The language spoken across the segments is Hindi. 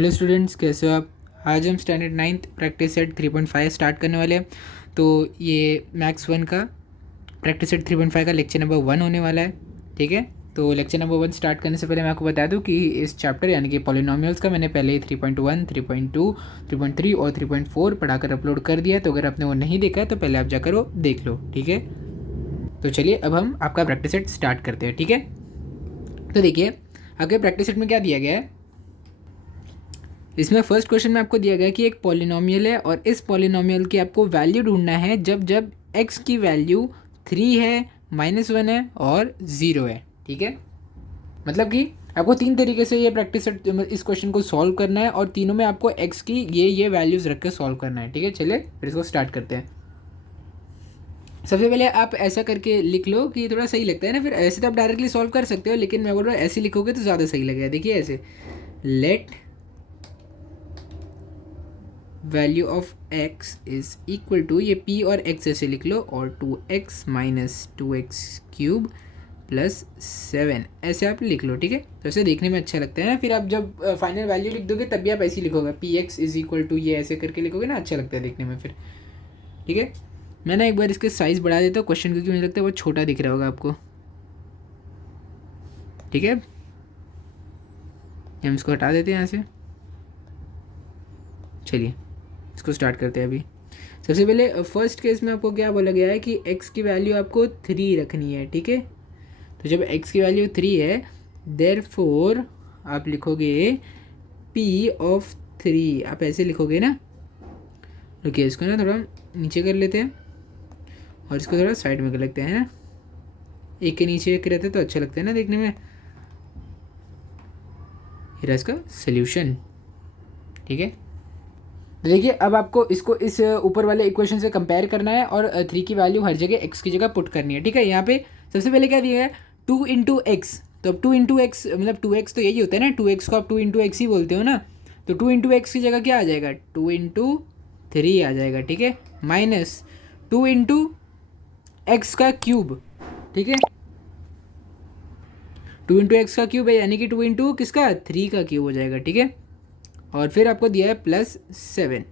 हेलो स्टूडेंट्स, कैसे हो आप। आज हम standard 9th practice set 3.5 start करने वाले हैं। तो ये मैथ्स 1 का प्रैक्टिस सेट 3.5 का लेक्चर नंबर 1 होने वाला है। ठीक है, तो लेक्चर नंबर 1 स्टार्ट करने से पहले मैं आपको बता दूं कि इस चैप्टर यानी कि पॉलिनोमियल्स का मैंने पहले ही 3.1, 3.2, 3.3 और 3.4 पढ़ाकर अपलोड कर दिया है। तो अगर आपने वो नहीं देखा है तो पहले आप जाकर वो देख लो। ठीक है, तो चलिए अब हम आपका प्रैक्टिस सेट स्टार्ट करते हैं। ठीक है, तो देखिए आगे प्रैक्टिस सेट में क्या दिया गया है। इसमें फर्स्ट क्वेश्चन में आपको दिया गया कि एक पॉलिनोमियल है और इस पॉलिनोमियल की आपको वैल्यू ढूंढना है जब जब x की वैल्यू 3 है, -1 है और 0 है। ठीक है, मतलब कि आपको तीन तरीके से ये प्रैक्टिस इस क्वेश्चन को सॉल्व करना है और तीनों में आपको x की ये वैल्यूज़ रख के सॉल्व करना है। ठीक है, चलिए फिर इसको स्टार्ट करते हैं। सबसे पहले आप ऐसा करके लिख लो कि थोड़ा सही लगता है ना। फिर ऐसे तो आप डायरेक्टली सॉल्व कर सकते हो, लेकिन मैं बोल रहा हूँ ऐसे लिखोगे तो ज़्यादा सही लगेगा। देखिए ऐसे, let value of x is equal to, ये p और x ऐसे लिख लो, और 2x minus 2x cube plus 7 ऐसे आप लिख लो। ठीक है, तो ऐसे देखने में अच्छा लगता है ना। फिर आप जब फाइनल वैल्यू लिख दोगे तब भी आप ऐसे ही लिखोगे, px इज इक्वल टू ये ऐसे करके लिखोगे ना, अच्छा लगता है देखने में फिर। ठीक है, मैं ना एक बार इसके साइज़ बढ़ा देता हूँ क्वेश्चन, क्योंकि मुझे लगता है बहुत छोटा दिख रहा होगा आपको। ठीक है, हम इसको हटा देते हैं यहाँ से। चलिए इसको स्टार्ट करते हैं अभी। सबसे पहले फर्स्ट केस में आपको क्या बोला गया है कि x की वैल्यू आपको 3 रखनी है। ठीक है, तो जब x की वैल्यू 3 है, देयरफॉर आप लिखोगे p ऑफ 3, आप ऐसे लिखोगे ना। रुकिए, इसको ना थोड़ा नीचे कर लेते हैं और इसको थोड़ा साइड में कर लेते हैं ना, एक के नीचे एक रहते तो अच्छा लगता है ना देखने में। ये इसका सोल्यूशन। ठीक है, तो देखिए अब आपको इसको इस ऊपर वाले इक्वेशन से कंपेयर करना है और 3 की वैल्यू हर जगह x की जगह पुट करनी है। ठीक है, यहाँ पे सबसे पहले क्या दिया है, 2 इंटू एक्स। तो अब 2 इंटू एक्स मतलब 2x तो यही होता है ना, 2x को आप 2 इंटू एक्स ही बोलते हो ना। तो 2 इंटू एक्स की जगह क्या आ जाएगा, 2 इंटू 3 आ जाएगा। ठीक है, माइनस 2 इंटू एक्स का क्यूब। ठीक है, 2 इंटू एक्स का क्यूब है, यानी कि 2 इंटू किसका, 3 का क्यूब हो जाएगा। ठीक है, और फिर आपको दिया है प्लस 7।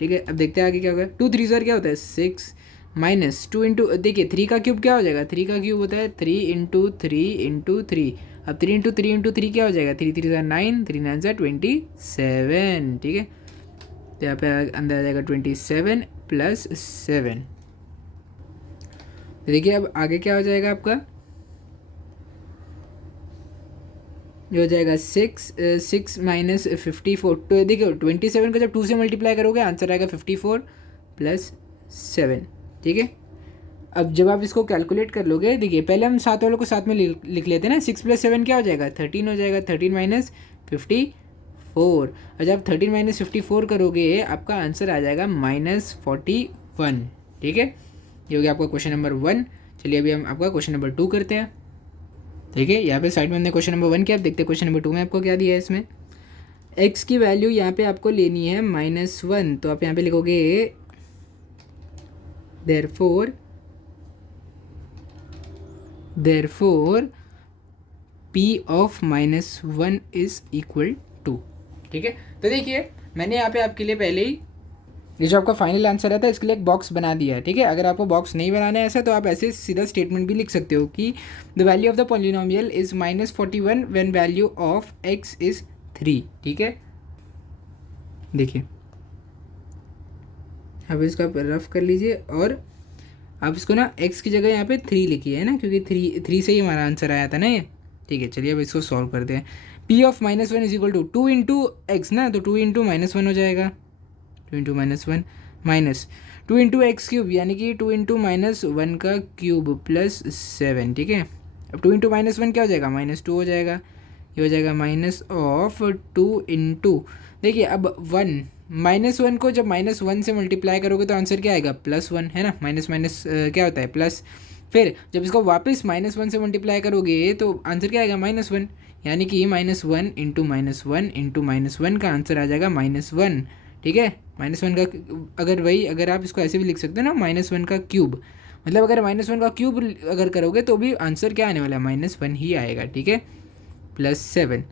ठीक है, अब देखते हैं आगे क्या होगा। 2 3 क्या होता है 6, माइनस 2 इंटू, देखिए 3 का क्यूब क्या हो जाएगा, 3 का क्यूब होता है 3 इंटू 3 इंटू 3। अब 3 इंटू 3 इंटू 3 क्या हो जाएगा, 3 3 9, 3 9 27। ठीक है, तो यहाँ पे अंदर आ जाएगा 27 प्लस 7। देखिए अब आगे क्या हो जाएगा आपका, ये हो जाएगा 6 माइनस 54। तो देखिए 27 को जब 2 से मल्टीप्लाई करोगे आंसर आएगा 54 प्लस 7। ठीक है, अब जब आप इसको कैलकुलेट कर लोगे, देखिए पहले हम साथ वालों को साथ में लिख लेते हैं ना। 6 प्लस 7 क्या हो जाएगा, 13 हो जाएगा। 13 माइनस 54, और जब 13 माइनस 54 करोगे आपका आंसर आ जाएगा -41। ठीक है, ये हो गया आपका क्वेश्चन नंबर 1। चलिए अभी हम आपका क्वेश्चन नंबर 2 करते हैं। ठीक है, यहाँ पे साइड में हमने क्वेश्चन नंबर 1 किया। अब देखते हैं क्वेश्चन नंबर 2 में आपको क्या दिया है। इसमें x की वैल्यू यहाँ पे आपको लेनी है -1, तो आप यहाँ पे लिखोगे therefore p of -1 is equal to. ठीक है, तो देखिए मैंने यहाँ पे आपके लिए पहले ही ये जो आपका फाइनल आंसर आता है इसके लिए एक बॉक्स बना दिया है। ठीक है, अगर आपको बॉक्स नहीं बनाना है ऐसा तो आप ऐसे सीधा स्टेटमेंट भी लिख सकते हो कि the value of the polynomial is -41 when value of x is 3। ठीक है, देखिए अब इसको आप रफ कर लीजिए और आप इसको ना x की जगह यहाँ पे 3 लिखिए है ना, क्योंकि 3 से ही हमारा आंसर आया था ना ये। ठीक है, चलिए अब इसको सॉल्व करते हैं। p of -1 is equal to 2 into X ना, तो 2 इंटू -1 हो जाएगा, 2 into -1 minus 2 into X cube, यानी कि 2 इंटू -1 का क्यूब प्लस 7। ठीक है, अब 2 इंटू -1 क्या हो जाएगा, -2 हो जाएगा। ये हो जाएगा माइनस ऑफ 2 इंटू, देखिए अब 1 -1 को जब -1 से मल्टीप्लाई करोगे तो आंसर क्या आएगा, +1 है ना। माइनस माइनस क्या होता है, प्लस। फिर जब इसको वापस -1 से मल्टीप्लाई करोगे तो आंसर क्या आएगा, -1, यानी कि -1 इंटू -1 इंटू -1 का आंसर आ जाएगा -1। ठीक है, -1 का, अगर आप इसको ऐसे भी लिख सकते हो ना, -1 का क्यूब, मतलब अगर -1 का क्यूब अगर करोगे तो भी आंसर क्या आने वाला है, -1 ही आएगा। ठीक है, +7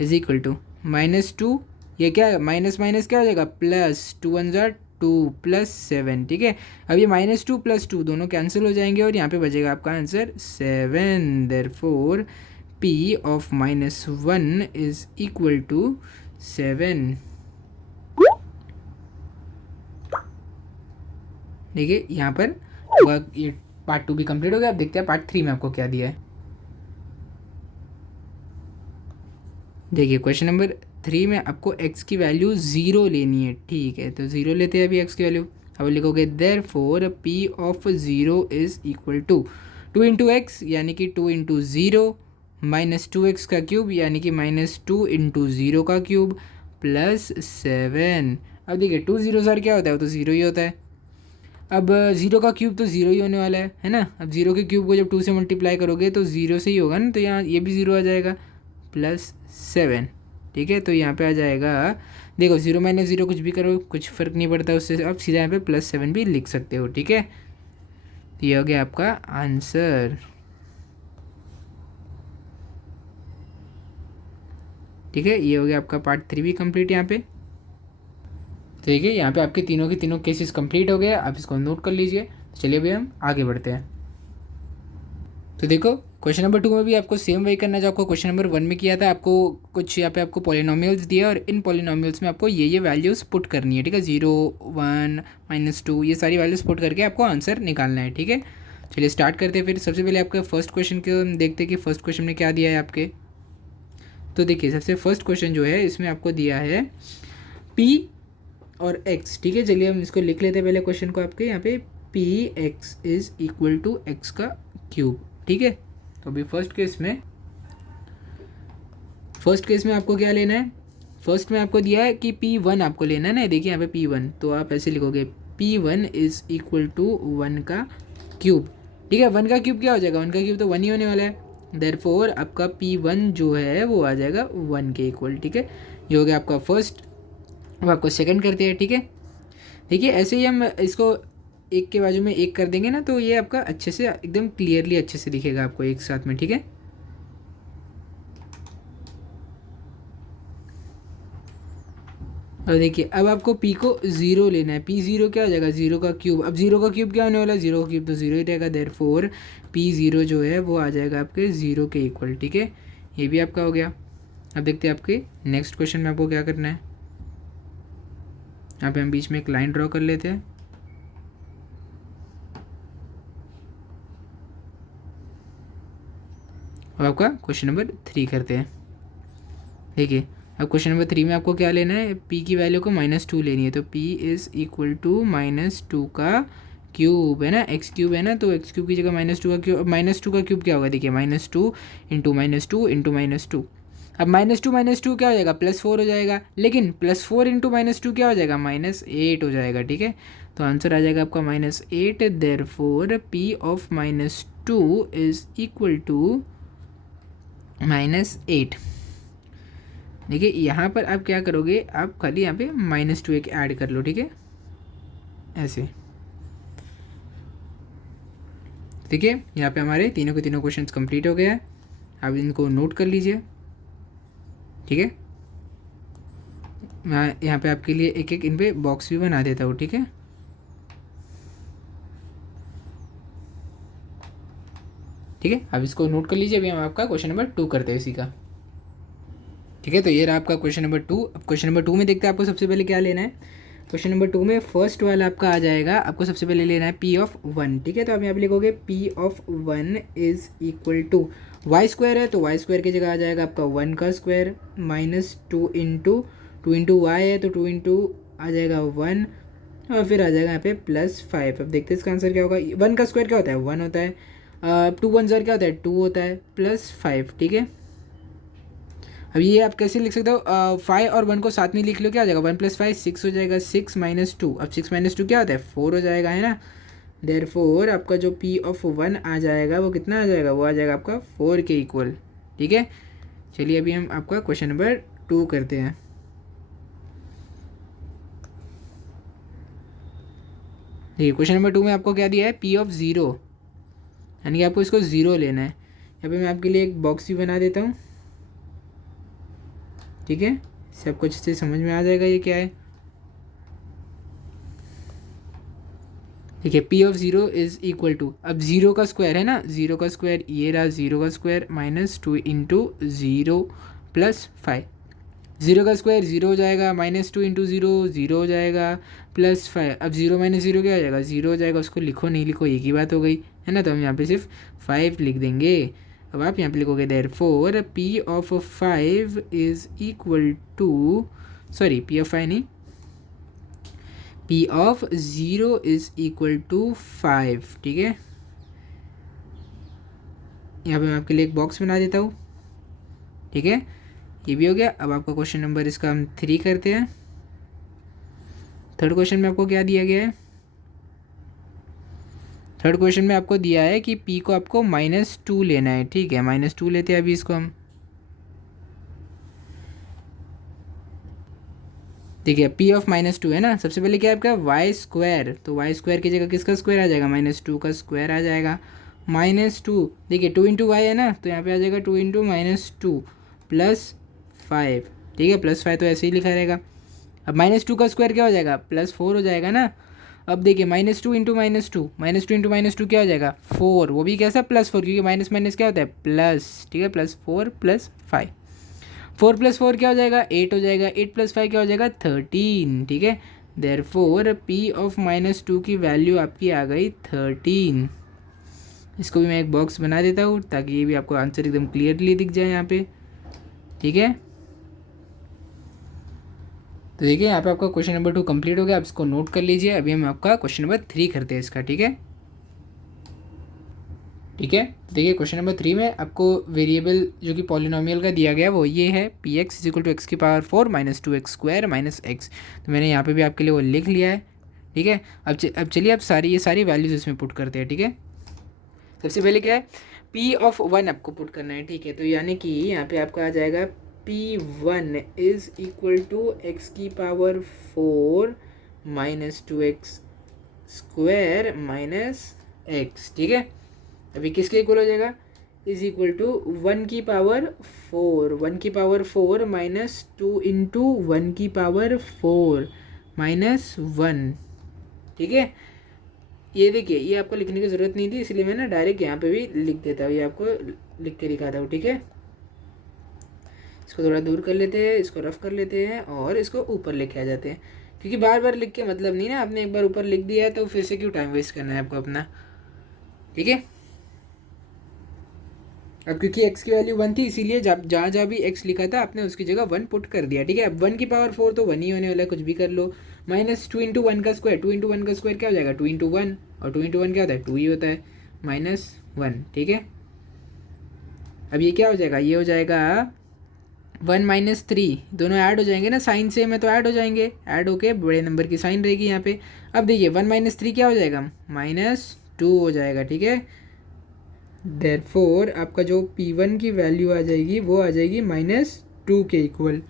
इज इक्वल टू -2 ये क्या माइनस माइनस क्या हो जाएगा प्लस, 2 वन ज़ा 2 प्लस 7, ठीक है। अब ये -2 + 2 दोनों कैंसिल हो जाएंगे और यहाँ पे बचेगा आपका answer 7। Therefore P of -1 is equal to 7। देखिए यहाँ पर ये पार्ट 2 भी कंप्लीट हो गया। अब देखते हैं पार्ट 3 में आपको क्या दिया है। देखिए क्वेश्चन नंबर 3 में आपको x की वैल्यू 0 लेनी है, ठीक है। तो 0 लेते हैं अभी x की वैल्यू। अब लिखोगे therefore P of 0 is equal to 2 into X यानी कि 2 इंटू 0 माइनस 2x का क्यूब यानी कि -2 इंटू 0 का क्यूब प्लस 7। अब देखिए 2 0 सर क्या होता है, वो तो 0 ही होता है। अब 0 का क्यूब तो 0 ही होने वाला है ना। अब 0 के क्यूब को जब 2 से मल्टीप्लाई करोगे तो 0 से ही होगा ना, तो यहाँ ये भी 0 आ जाएगा प्लस 7, ठीक है। तो यहाँ पे आ जाएगा, देखो 0 - 0 कुछ भी करो कुछ फ़र्क नहीं पड़ता उससे, आप सीधा यहाँ पे +7 भी लिख सकते हो, ठीक है। तो ये हो गया आपका आंसर, ठीक है। ये हो गया आपका पार्ट 3 भी कंप्लीट यहाँ पे। ठीक है, यहाँ पे आपके तीनों के तीनों केसेस कंप्लीट हो गए, आप इसको नोट कर लीजिए। चलिए अभी हम आगे बढ़ते हैं। तो देखो क्वेश्चन नंबर 2 में भी आपको सेम वही करना जो आपको क्वेश्चन नंबर 1 में किया था। आपको कुछ यहाँ पे आपको पॉलिनोमियल्स दिया और इन पॉलिनोमियल्स में आपको ये वैल्यूज़ पुट करनी है, ठीक है। 0 1 -2 ये सारी वैल्यूज़ पुट करके आपको आंसर निकालना है, ठीक है। चलिए स्टार्ट करते हैं फिर। सबसे पहले आपका फर्स्ट क्वेश्चन को देखते हैं कि फर्स्ट क्वेश्चन में क्या दिया है आपके। तो देखिए सबसे फर्स्ट क्वेश्चन जो है इसमें आपको दिया है P और x, ठीक है। चलिए हम इसको लिख लेते हैं पहले क्वेश्चन को आपके यहाँ पे Px is equal to x का क्यूब, ठीक है। तो अभी फर्स्ट केस में आपको क्या लेना है, फर्स्ट में आपको दिया है कि P1 आपको लेना है ना। देखिए यहाँ पे P1, तो आप ऐसे लिखोगे P1 इज इक्वल टू 1 का क्यूब, ठीक है। 1 का क्यूब क्या हो जाएगा, 1 का क्यूब तो 1 ही होने वाला है। देयरफॉर आपका P1 जो है वो आ जाएगा 1 के इक्वल, ठीक है। ये हो गया आपका फर्स्ट। अब आपको सेकंड करते हैं, ठीक है। देखिए ऐसे ही हम इसको एक के बाजू में एक कर देंगे ना, तो ये आपका अच्छे से एकदम क्लियरली अच्छे से दिखेगा आपको एक साथ में, ठीक है। और देखिए अब आपको P को 0 लेना है। P0 क्या हो जाएगा, 0 का क्यूब। अब 0 का क्यूब क्या होने वाला है, 0 का क्यूब तो 0 ही रहेगा। देयरफॉर P0 जो है वो आ जाएगा आपके 0 के इक्वल, ठीक है। ये भी आपका हो गया। अब देखते हैं आपके नेक्स्ट क्वेश्चन में आपको क्या करना है। यहाँ पे हम बीच में एक लाइन ड्रॉ कर लेते हैं। अब आपका क्वेश्चन नंबर 3 करते हैं। देखिए अब क्वेश्चन नंबर 3 में आपको क्या लेना है, P की वैल्यू को -2 लेनी है। तो P इज़ इक्वल टू -2 का क्यूब है ना, x क्यूब है ना, तो x क्यूब की जगह -2 का क्यूब। -2 का क्यूब क्या होगा, देखिए -2 इंटू -2 इंटू -2। अब -2 क्या हो जाएगा, +4 हो जाएगा। लेकिन +4 इंटू -2 क्या हो जाएगा, -8 हो जाएगा, ठीक है। तो आंसर आ जाएगा आपका -8। Therefore P of -2 is equal to -8। देखिए यहाँ पर आप क्या करोगे, आप खाली यहाँ पे -2 एक ऐड कर लो, ठीक है, ऐसे। ठीक है, यहाँ पे हमारे तीनों के तीनों क्वेश्चंस कंप्लीट हो गए हैं। आप इनको नोट कर लीजिए, ठीक है। मैं यहाँ पे आपके लिए एक एक इन पे बॉक्स भी बना देता हूँ, ठीक है। ठीक है, अब इसको नोट कर लीजिए। अभी हम आपका क्वेश्चन नंबर 2 करते हैं इसी का, ठीक है। तो ये रहा आपका क्वेश्चन नंबर 2। अब क्वेश्चन नंबर 2 में देखते हैं आपको सबसे पहले क्या लेना है। क्वेश्चन नंबर 2 में फर्स्ट वाला आपका आ जाएगा, आपको सबसे पहले लेना है P ऑफ 1, ठीक है। तो आप यहाँ पे लिखोगे P of 1 is equal to Y square है, तो वाई स्क्वायर की जगह आ जाएगा आपका 1 का स्क्वायर -2 इंटू वाई है, तो 2 इंटू आ जाएगा 1 और फिर आ जाएगा यहाँ पे +5। अब देखते हैं इसका आंसर क्या होगा। 1 का स्क्वायर क्या होता है, 1 होता है। 2 1 ज़र क्या होता है, 2 होता है, +5, ठीक है। अब ये आप कैसे लिख सकते हो, 5 और 1 को साथ में लिख लो, क्या आ जाएगा 1 + 5 6 हो जाएगा, 6 - 2। अब 6 - 2 क्या होता है, 4 हो जाएगा, है ना। देयरफॉर आपका जो P ऑफ 1 आ जाएगा वो कितना आ जाएगा, वो आ जाएगा आपका 4 के इक्वल, ठीक है। चलिए अभी हम आपका क्वेश्चन नंबर 2 करते हैं। देखिए क्वेश्चन नंबर 2 में आपको क्या दिया है, P ऑफ 0, यानी कि आपको इसको 0 लेना है। यहाँ पे मैं आपके लिए एक बॉक्स भी बना देता हूँ, ठीक है, इससे आपको अच्छे से समझ में आ जाएगा ये क्या है। ठीक है, P of zero is equal to, अब ज़ीरो का स्क्वायर है ना, ज़ीरो का स्क्वायर ये रहा, ज़ीरो का square minus two into zero plus five, zero का स्क्वायर ज़ीरो हो जाएगा, minus two into zero zero हो जाएगा, प्लस फाइव, अब ज़ीरो माइनस ज़ीरो क्या हो जाएगा, ज़ीरो हो जाएगा, उसको लिखो नहीं लिखो एक ही बात हो गई है ना, तो हम यहाँ पे सिर्फ फाइव लिख देंगे। अब आप यहाँ पे लिखोगे therefore P of five is equal to, sorry P of five नहीं, P of zero is equal to five. ठीक है, यहाँ पे मैं आपके लिए एक बॉक्स बना देता हूँ। ठीक है, ये भी हो गया। अब आपका क्वेश्चन नंबर इसका हम 3 करते हैं। थर्ड क्वेश्चन में आपको क्या दिया गया है, थर्ड क्वेश्चन में आपको दिया है कि p को आपको -2 लेना है। ठीक है, -2 लेते हैं अभी इसको हम। ठीक है, p ऑफ -2 है ना, सबसे पहले क्या है आपका वाई स्क्वायर, तो वाई स्क्वायर की जगह किसका स्क्वायर आ जाएगा, -2 का स्क्वायर आ जाएगा, -2, देखिए 2 इंटू वाई है ना, तो यहाँ पे आ जाएगा 2 इंटू -2 प्लस 5। ठीक है, प्लस 5 तो ऐसे ही लिखा रहेगा। अब -2 का स्क्वायर क्या हो जाएगा, +4 हो जाएगा ना। अब देखिए -2 इंटू -2, -2 इंटू -2 क्या हो जाएगा 4, वो भी कैसा +4, क्योंकि माइनस माइनस क्या होता है प्लस। ठीक है, +4 + 5, 4 + 4 क्या हो जाएगा 8 हो जाएगा, 8 + 5 क्या हो जाएगा 13। ठीक है, देयरफॉर p ऑफ -2 की वैल्यू आपकी आ गई 13। इसको भी मैं एक बॉक्स बना देता हूँ ताकि ये भी आपको आंसर एकदम क्लियरली दिख जाए यहाँ पे। ठीक है, तो देखिए यहाँ पे आपका क्वेश्चन नंबर 2 कंप्लीट हो गया। आप इसको नोट कर लीजिए। अभी हम आपका क्वेश्चन नंबर 3 करते हैं इसका। ठीक है, ठीक है, देखिए क्वेश्चन नंबर 3 में आपको वेरिएबल जो कि पॉलिनोमियल का दिया गया वो ये है P X is equal to X की पावर 4 -2x² - x। तो मैंने यहाँ पे भी आपके लिए वो लिख लिया है। ठीक है, अब चलिए आप ये सारी वैल्यूज़ इसमें पुट करते हैं। ठीक है, सबसे पहले क्या है p ऑफ 1 आपको पुट करना है। ठीक है, तो यानी कि यहाँ पे आपका आ जाएगा p1 is equal to X की पावर 4 -2x² - x। ठीक है, अभी किसके इक्वल हो जाएगा, इज इक्वल टू 1 की पावर 4, 1 की पावर 4 -2 इंटू 1 की पावर 4 -1। ठीक है, ये देखिए ये आपको लिखने की ज़रूरत नहीं थी, इसलिए मैं ना डायरेक्ट यहाँ पे भी लिख देता हूँ, ये आपको लिख के दिखाता हूँ। ठीक है, इसको थोड़ा दूर कर लेते हैं, इसको रफ कर लेते हैं और इसको ऊपर लेके आ जाते हैं, क्योंकि बार बार लिख के मतलब नहीं ना, आपने एक बार ऊपर लिख दिया है तो फिर से क्यों टाइम वेस्ट करना है आपको अपना। ठीक है, अब क्योंकि x की वैल्यू 1 थी इसीलिए जब जहाँ भी x लिखा था आपने उसकी जगह 1 पुट कर दिया। ठीक है, अब 1 की पावर 4 तो 1 ही होने वाला है, कुछ भी कर लो। -2 इंटू 1 का स्क्वायर, 2 इंटू 1 का स्क्वायर क्या हो जाएगा 2 इंटू 1, और 2 इंटू 1 क्या होता है 2 ही होता है, -1। ठीक है, अब ये क्या हो जाएगा, ये हो जाएगा 1 - 3, दोनों ऐड हो जाएंगे ना, साइन सेम है तो ऐड हो जाएंगे, ऐड होके बड़े नंबर की साइन रहेगी यहाँ पे। अब देखिए 1 - 3 क्या हो जाएगा -2 हो जाएगा। ठीक है, देयरफॉर आपका जो p1 की वैल्यू आ जाएगी वो आ जाएगी -2 के इक्वल।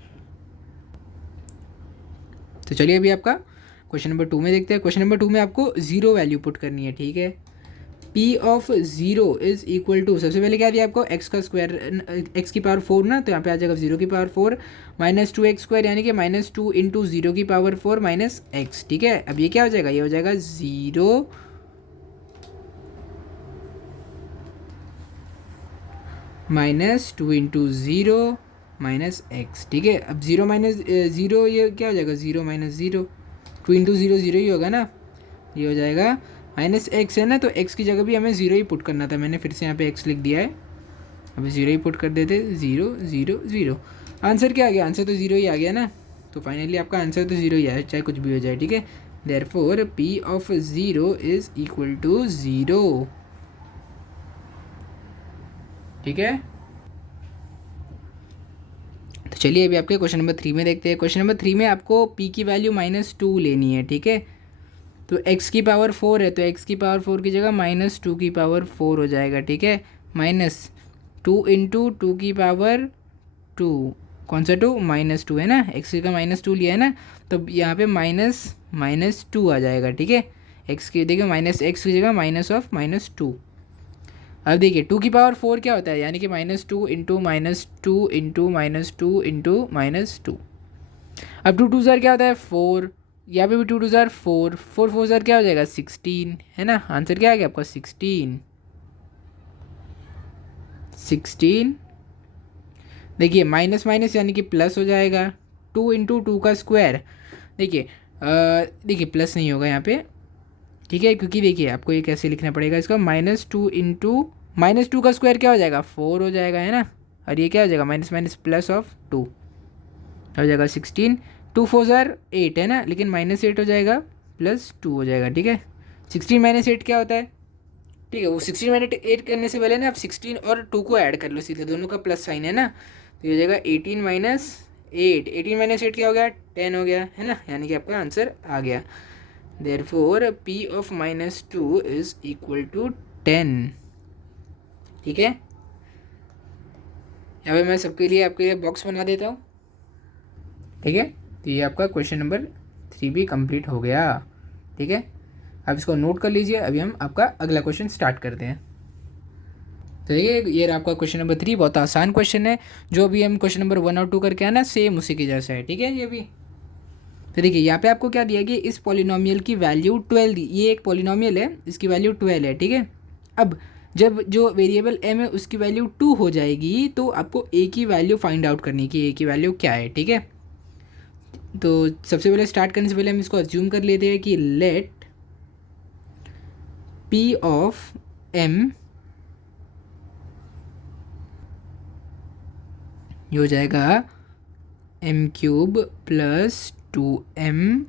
तो चलिए अभी आपका क्वेश्चन नंबर 2 में देखते हैं। क्वेश्चन नंबर 2 में आपको 0 वैल्यू पुट करनी है। ठीक है, p of 0 is equal to, सबसे पहले क्या दिया आपको x का स्क्वायर, x की पावर 4 ना, तो यहाँ पे आ जाएगा 0 की पावर 4 -2x² यानी कि -2 इंटू 0 की पावर 4 -x। ठीक है, अब ये क्या हो जाएगा, ये हो जाएगा 0 -2 इंटू 0 -x। ठीक है, अब 0 - 0 ये क्या हो जाएगा 0 - 0, 2 इंटू 0 0 ही होगा ना, ये हो जाएगा -x है ना, तो x की जगह भी हमें 0 ही पुट करना था, मैंने फिर से यहाँ पे x लिख दिया है। अब 0 ही पुट कर देते, 0 0 0। आंसर क्या आ गया, आंसर तो 0 ही आ गया ना, तो फाइनली आपका आंसर तो 0 ही आया चाहे कुछ भी हो जाए। ठीक है, therefore p of 0 is equal to 0। ठीक है, तो चलिए अभी आपके क्वेश्चन नंबर 3 में देखते हैं। क्वेश्चन नंबर 3 में आपको p की वैल्यू -2 लेनी है। ठीक है, तो x की पावर 4 है तो x की पावर 4 की जगह -2 की पावर 4 हो जाएगा। ठीक है, -2 इंटू 2 की पावर 2, कौन सा 2 -2 है ना, x का -2 लिया है ना, तो यहाँ पे -2 आ जाएगा। ठीक है, x की देखिए -x की जगह -2। अब देखिए 2 की पावर 4 क्या होता है, यानी कि -2 इंटू -2 इंटू -2 इंटू -2। अब 2 2 क्या होता है 4, यहाँ पे भी 2 2 4, 4 4 क्या हो जाएगा 16, है ना। आंसर क्या आ गया आपका 16। देखिए माइनस माइनस यानी कि प्लस हो जाएगा, 2 × 2 का स्क्वायर। देखिए देखिए प्लस नहीं होगा यहाँ पे, ठीक है, क्योंकि देखिए आपको ये कैसे लिखना पड़ेगा इसका, -2 का स्क्वायर क्या हो जाएगा 4 हो जाएगा, है ना। और ये क्या हो जाएगा माइनस माइनस प्लस ऑफ 2 हो जाएगा 16, 2 4 8 है ना, लेकिन -8 हो जाएगा +2 हो जाएगा, ठीक है। 16 - 8 क्या होता है, ठीक है, वो 16 - 8 करने से पहले ना आप 16 और 2 को ऐड कर लो सीधे, दोनों का प्लस साइन है ना, तो ये हो जाएगा 18 - 8, 18 - 8 क्या हो गया 10 हो गया, है ना, यानी कि आपका आंसर आ गया। Therefore P of -2 is equal to 10, ठीक है। यहाँ पे मैं सबके लिए आपके लिए बॉक्स बना देता हूँ, ठीक है। तो ये आपका क्वेश्चन नंबर 3 भी कंप्लीट हो गया, ठीक है। आप इसको नोट कर लीजिए, अभी हम आपका अगला क्वेश्चन स्टार्ट करते हैं। तो ये आपका क्वेश्चन नंबर 3 बहुत आसान क्वेश्चन है, जो अभी हम क्वेश्चन नंबर 1 और 2 करके आना सेम उसी के जैसा है, ठीक है। ये भी तो देखिए यहाँ पे आपको क्या दिया गया, इस पॉलिनोमियल की वैल्यू 12 दी, ये एक पॉलिनोमियल है, इसकी वैल्यू 12 है, ठीक है। अब जब जो वेरिएबल m है उसकी वैल्यू 2 हो जाएगी, तो आपको a की वैल्यू फाइंड आउट करनी कि a की वैल्यू क्या है, ठीक है। तो सबसे पहले स्टार्ट करने से पहले हम इसको अज्यूम कर लेते हैं कि लेट p ऑफ m ये हो जाएगा m³ + 2m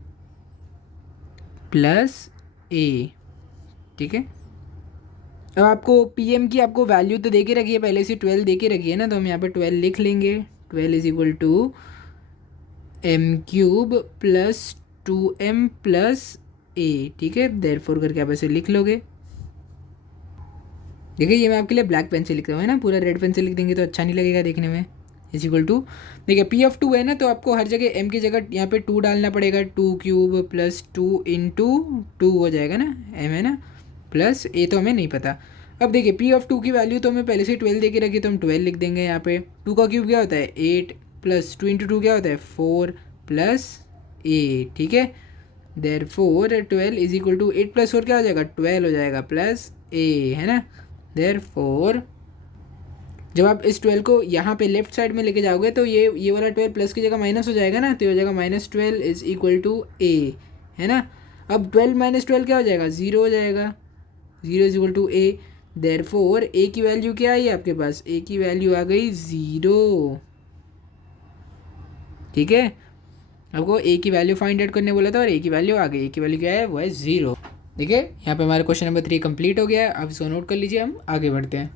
+ a, ठीक है। अब आपको pm की आपको वैल्यू तो दे के रखी है पहले से, 12 दे के रखी है ना, तो हम यहाँ पे 12 लिख लेंगे। 12 is equal to m³ + 2m + a, ठीक है। देयरफॉर करके आप ऐसे लिख लोगे। देखिए ये मैं आपके लिए ब्लैक पेन से लिख रहा हूँ, है ना, पूरा रेड पेन से लिख देंगे तो अच्छा नहीं लगेगा देखने में। इज इक्वल टू, देखिए P ऑफ 2 है ना, तो आपको हर जगह m की जगह यहाँ पे 2 डालना पड़ेगा, 2³ + 2 × 2 हो जाएगा ना, m है ना, प्लस a तो हमें नहीं पता। अब देखिए P ऑफ 2 की वैल्यू तो हमें पहले से 12 दे के रखी, तो हम 12 लिख देंगे यहाँ पे। 2 का क्यूब क्या होता है 8, + 2 × 2 क्या होता है 4 + a, ठीक है। देयरफॉर 12 इज इक्वल टू 8 + 4 क्या हो जाएगा 12 हो जाएगा, प्लस a, है ना। देयरफॉर जब आप इस 12 को यहाँ पे लेफ्ट साइड में लेके जाओगे तो ये वाला 12 प्लस की जगह माइनस हो जाएगा ना, तो हो जाएगा -12 इज इक्वल टू a, है ना। अब 12 - 12 क्या हो जाएगा 0 हो जाएगा, 0 is equal to a। Therefore a की वैल्यू क्या आई आपके पास, a की वैल्यू आ गई 0, ठीक है। आपको a की वैल्यू फाइंड आउट करने बोला था और a की वैल्यू आ गई, a की वैल्यू क्या है वो है 0, ठीक है। यहाँ पे हमारा क्वेश्चन नंबर 3 कंप्लीट हो गया है। आप इसको नोट कर लीजिए, हम आगे बढ़ते हैं।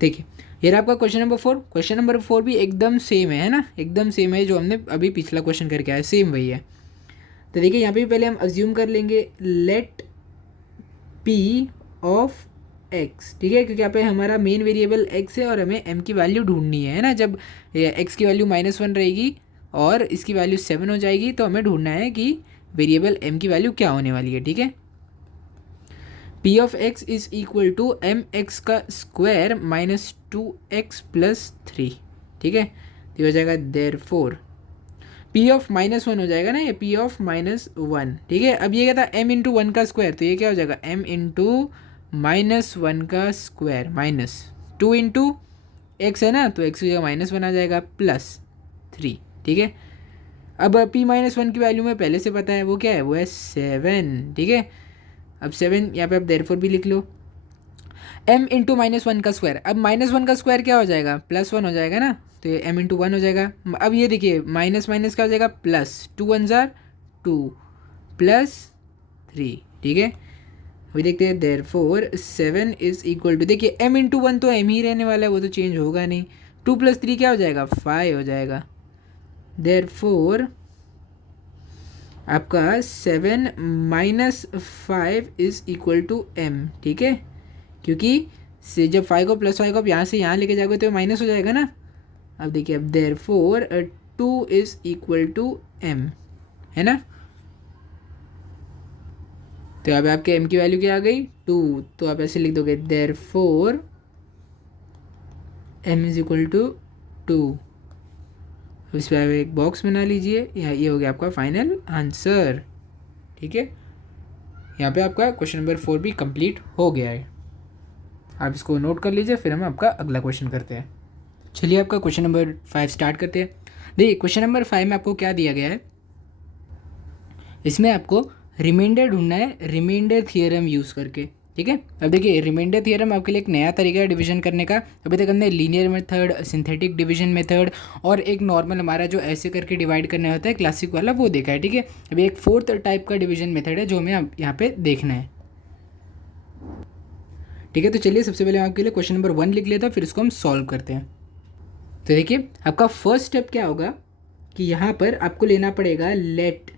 देखिए ये रहा आपका क्वेश्चन नंबर 4। क्वेश्चन नंबर 4 भी एकदम सेम है ना, एकदम सेम है जो हमने अभी पिछला क्वेश्चन करके आया, सेम वही है। तो देखिए यहाँ पे पहले हम अज्यूम कर लेंगे लेट p ऑफ x, ठीक है, क्योंकि यहाँ पे हमारा मेन वेरिएबल x है और हमें m की वैल्यू ढूंढनी है ना। जब x की वैल्यू -1 रहेगी और इसकी वैल्यू 7 हो जाएगी, तो हमें ढूंढना है कि वेरिएबल m की वैल्यू क्या होने वाली है, ठीक है। p of x is equal to mx का स्क्वायर -2x + 3, ठीक है। तो हो जाएगा देयरफॉर p ऑफ -1 हो जाएगा ना, ये p ऑफ -1, ठीक है। अब ये क्या था m × 1 का स्क्वायर, तो ये क्या हो जाएगा m × -1 का स्क्वायर -2 × x है ना, तो x की जगह -1 आ जाएगा +3, ठीक है। अब p -1 की वैल्यू में पहले से पता है वो क्या है, वो है 7, ठीक है। अब 7 यहाँ पे आप देयरफॉर भी लिख लो। m × -1 का स्क्वायर, अब -1 का स्क्वायर क्या हो जाएगा +1 हो जाएगा ना, तो ये m × 1 हो जाएगा। अब ये देखिए माइनस माइनस क्या हो जाएगा प्लस, 2 × 1 = 2 +3, ठीक है। अभी देखते हैं देयरफॉर 7 इज इक्वल टू, देखिए m × 1 तो m ही रहने वाला है, वो तो चेंज होगा नहीं। 2 + 3 क्या हो जाएगा 5 हो जाएगा। देयरफॉर आपका 7 - 5 इज इक्वल टू m, ठीक है, क्योंकि से जब 5 को +5 को आप यहाँ से यहाँ लेके जाओगे तो माइनस हो जाएगा ना। अब देखिए अब therefore 2 is equal to m, है ना। तो यहाँ पे आपके एम की वैल्यू क्या आ गई 2, तो आप ऐसे लिख दोगे therefore M is equal to 2। अब इस पर आप एक बॉक्स बना लीजिए, ये हो गया आपका फाइनल आंसर। ठीक है, यहाँ पे आपका क्वेश्चन नंबर 4 भी कंप्लीट हो गया है। आप इसको नोट कर लीजिए, फिर हम आपका अगला क्वेश्चन करते हैं। चलिए आपका क्वेश्चन नंबर 5 स्टार्ट करते हैं। देखिए क्वेश्चन नंबर 5 में आपको क्या दिया गया है, इसमें आपको रिमाइंडर ढूंढना है रिमाइंडर थियरम यूज़ करके। ठीक है, अब देखिए रिमाइंडर थियरम आपके लिए एक नया तरीका है डिवीजन करने का। अभी तक हमने linear method, synthetic division method और एक नॉर्मल हमारा जो ऐसे करके डिवाइड करना होता है क्लासिक वाला, वो देखा है। ठीक है, अभी एक 4th टाइप का डिवीजन मेथड है जो हमें यहाँ पे देखना है। ठीक है, तो चलिए सबसे पहले आपके लिए क्वेश्चन नंबर 1 लिख लेता हूँ, फिर इसको हम सॉल्व करते हैं। तो देखिए आपका फर्स्ट स्टेप क्या होगा कि यहाँ पर आपको लेना पड़ेगा लेट,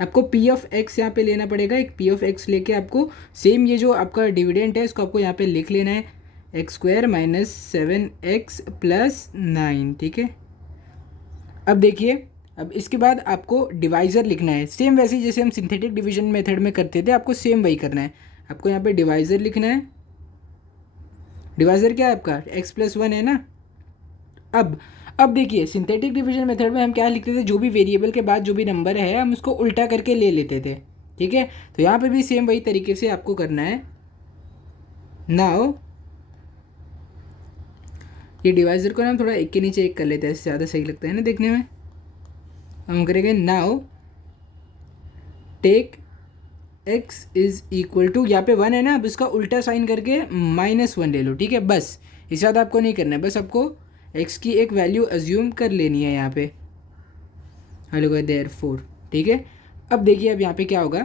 आपको पी ऑफ एक्स यहाँ पे लेना पड़ेगा। एक पी ऑफ एक्स लेके आपको सेम ये जो आपका डिविडेंड है इसको आपको यहाँ पे लिख लेना है, x² माइनस 7x प्लस 9। ठीक है, अब देखिए अब इसके बाद आपको डिवाइज़र लिखना है, सेम वैसे ही जैसे हम सिंथेटिक डिवीजन मेथड में करते थे, आपको सेम वही करना है। आपको यहाँ पे डिवाइज़र लिखना है। डिवाइज़र क्या है आपका x प्लस 1 है ना। अब देखिए सिंथेटिक डिवीजन मेथड में हम क्या लिखते थे, जो भी वेरिएबल के बाद जो भी नंबर है हम उसको उल्टा करके ले लेते थे। ठीक है, तो यहाँ पे भी सेम वही तरीके से आपको करना है। नाउ ये डिवाइजर को ना हम थोड़ा एक के नीचे एक कर लेते हैं, इससे ज़्यादा सही लगता है ना देखने में। हम करेंगे now take x is equal to, यहाँ पे 1 है ना, अब इसका उल्टा साइन करके -1 ले लो। ठीक है, बस इससे ज़्यादा आपको नहीं करना है, बस आपको x की एक वैल्यू अज्यूम कर लेनी है यहाँ पे। Hello therefore. ठीक है, अब देखिए अब यहाँ पे क्या होगा,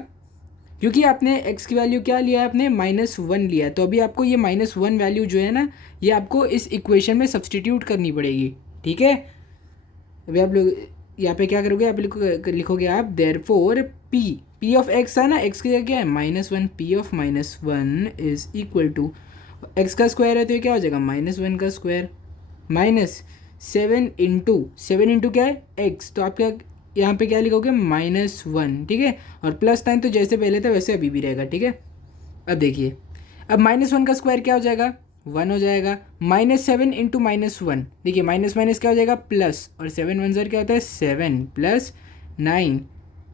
क्योंकि आपने x की वैल्यू क्या लिया है, आपने -1 लिया है, तो अभी आपको ये -1 वैल्यू जो है ना, ये आपको इस इक्वेशन में सब्सटीट्यूट करनी पड़ेगी। ठीक है, अभी आप लोग यहाँ पे क्या करोगे, आप लिखोगे आप देयरफॉर p ऑफ x है ना, x की जगह क्या है -1, p of -1 is equal to x का स्क्वायर है तो ये क्या हो जाएगा -1 का स्क्वायर माइनस 7 इंटू क्या है x, तो आप क्या यहाँ पे क्या लिखोगे -1। ठीक है, और प्लस साइन तो जैसे पहले था वैसे अभी भी रहेगा। ठीक है, अब देखिए अब -1 का स्क्वायर क्या हो जाएगा 1 हो जाएगा, -7 इंटू -1, देखिए माइनस माइनस क्या हो जाएगा प्लस, और 7 1 ज़र क्या होता है 7 प्लस 9,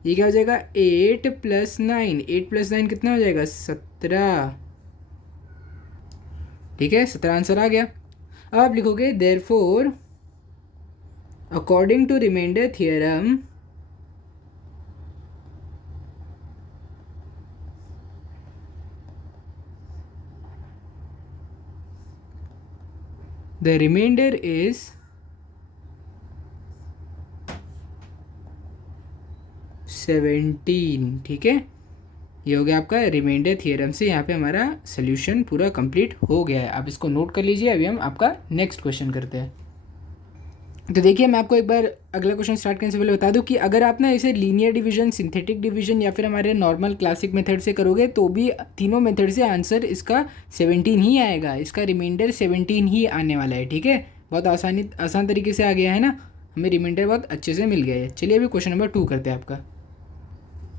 ये क्या हो जाएगा 8 प्लस 9, 8 प्लस 9 कितना हो जाएगा 17। ठीक है, 17 आंसर आ गया। अब आप लिखोगे therefore according to remainder theorem the remainder is 17। ठीक है, ये हो गया आपका रिमाइंडर थियरम से यहाँ पे हमारा सोल्यूशन पूरा कंप्लीट हो गया है। आप इसको नोट कर लीजिए, अभी हम आपका नेक्स्ट क्वेश्चन करते हैं। तो देखिए मैं आपको एक बार अगला क्वेश्चन स्टार्ट करने से पहले बता दूं कि अगर आप ना इसे लीनियर डिवीजन, सिंथेटिक डिवीजन या फिर हमारे नॉर्मल क्लासिक मेथड से करोगे तो भी तीनों मेथड से आंसर इसका 17 ही आएगा, इसका रिमाइंडर 17 ही आने वाला है। ठीक है, बहुत आसान तरीके से आ गया है ना, हमें रिमाइंडर बहुत अच्छे से मिल गया है। चलिए अभी क्वेश्चन नंबर 2 करते हैं आपका।